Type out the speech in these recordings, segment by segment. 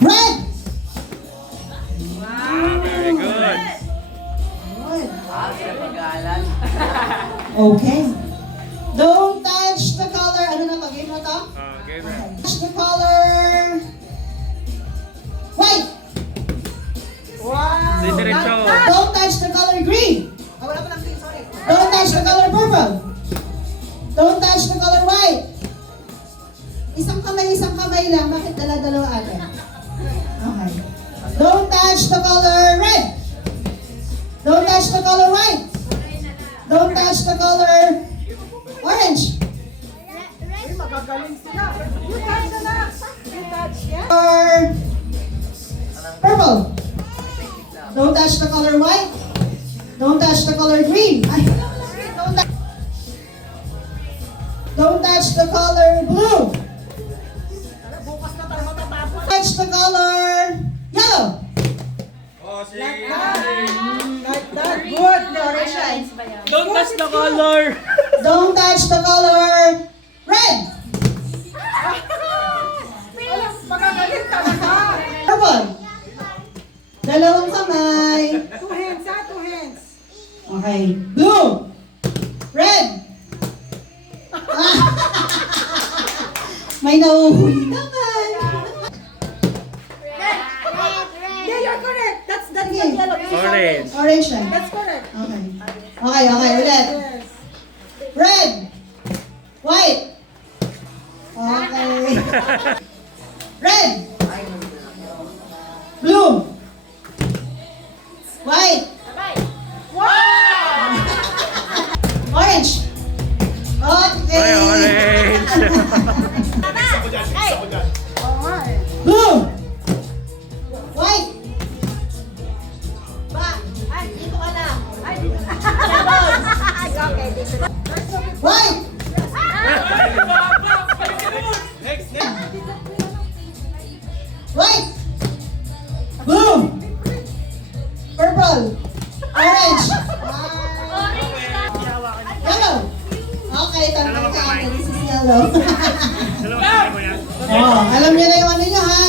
Red! Ah, very good. Good. Okay. Don't touch the color. Ano na to? Game na to? Okay, Touch the color. White! Wow! Di diretso. Don't touch the color green. Ah, wala pa ng green, sorry. Don't touch the color purple. Don't touch the color white. Isang kamay lang. Bakit dala-dalawa agad? Okay. Don't touch the color red. Don't touch the color white. Don't touch the color orange. Uy, magagaling sila. You touch na lang. You touch, yeah? Or purple. Don't touch the color white. Don't touch the color green. Ay, don't touch the color blue. Bukas na tayo matatapos. Touch the color yellow. Like that. Good, Lorisha. Don't touch the color. Don't touch the color red. Alam, magagaling talaga. Purple. Dalawang kamay. Two hands, ha? Two hands. Okay. Blue. Red. Ah. May nauhuli naman. Yeah, you're correct. That's Okay. yellow. This is Orange. Orange yan. That's correct. Okay. Okay, ulit. Yes. Red. White. Okay. Red. Blue. White. Wow! Orange. Okay. Ay, orange. Oo nga eh. Blue. White. White. White. Blue. Purple. Orange. Yellow. Okay, tanong ka. This is yellow. Dalawa kamay mo yan. Oh, alam niyo na yung ano niyo ha.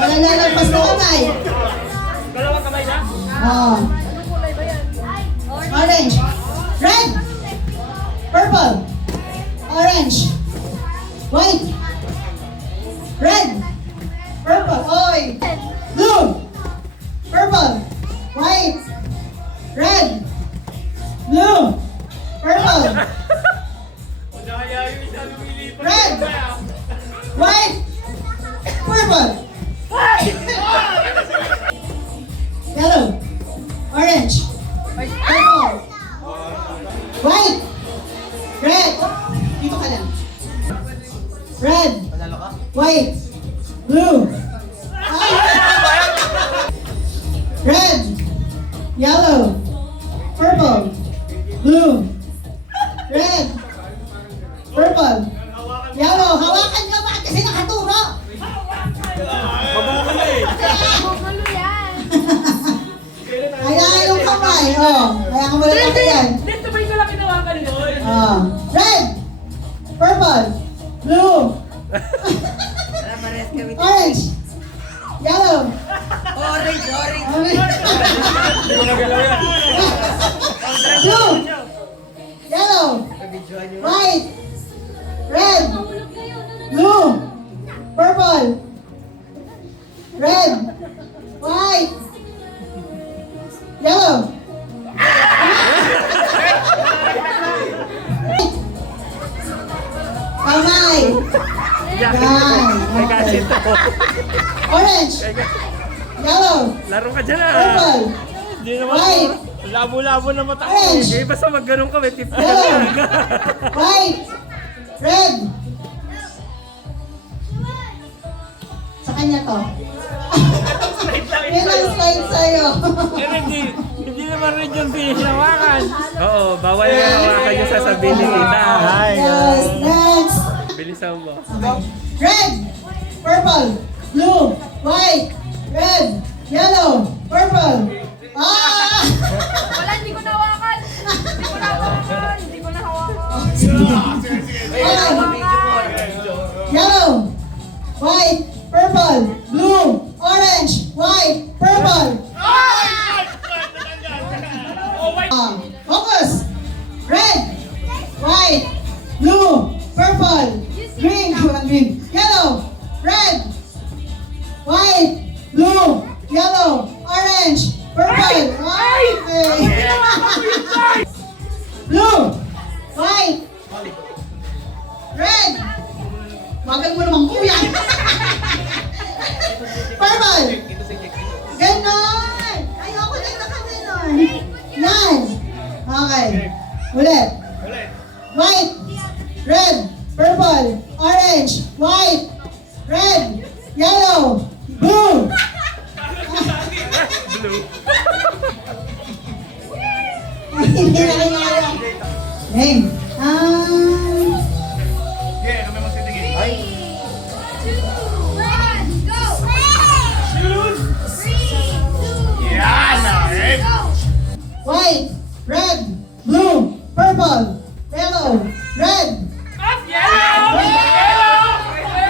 Walang lalagpas na kamay. Dalawa kamay na? Oh. Orange. Red. Purple. Orange. White. Red. Purple. Oy. Blue. Purple. White. Red. Blue. Purple. Red. White. Purple. Yellow. Orange. Purple. White. Red. Dito ka lang. Red. White. Blue. Red. Yellow. Purple. Blue. Red. Purple. Yellow. Hawakan ka ba? Kasi nakaturo. Mabukan na eh. Kaya yung kamay. Oh. Kaya ka mula lang yan. Dito ba yung kalaki na waka nito? Oh. Red. Purple. Blue. Orange. Yellow. Orange. Hindi mo nagalaw yan. Blue. Yellow. White. Red. Blue. Purple. Red. White. Yellow. Kamay. Yan. May kasi ito. Orange. Yellow. Laro ka dyan ah. Purple. Hindi naman. White. Labo-labo na mata ko. Orange. Eh, basta mag-ganun ka, may 50 ka Yellow. talaga. White. Red. Sa kanya to. Yan ang slide sa'yo. Pero hindi naman rin yung hinawakan. Oo, bawal yung hawakan yung sasabihin ni Tita. Yes, next. Bilisan mo. Okay. Red. Purple. Blue. White. Red. Yellow. Purple. Ah! Wala, hindi ko nawakan. Hindi ko nawakan. Hindi ko nahawakan. Yellow, white, purple, blue, purple. Oh my Focus. Red, white, blue, purple, green, green, yellow, red, white, blue, yellow, orange, purple. Okay. Blue, white, red. Wagag mo naman kuya. Purple. Ganon. Ayoko na nakaganon. Yan. Okay. Ulit. White, red, purple, orange, white, red, yellow, blue. blue. Hindi na kayo alam. Name. White, red,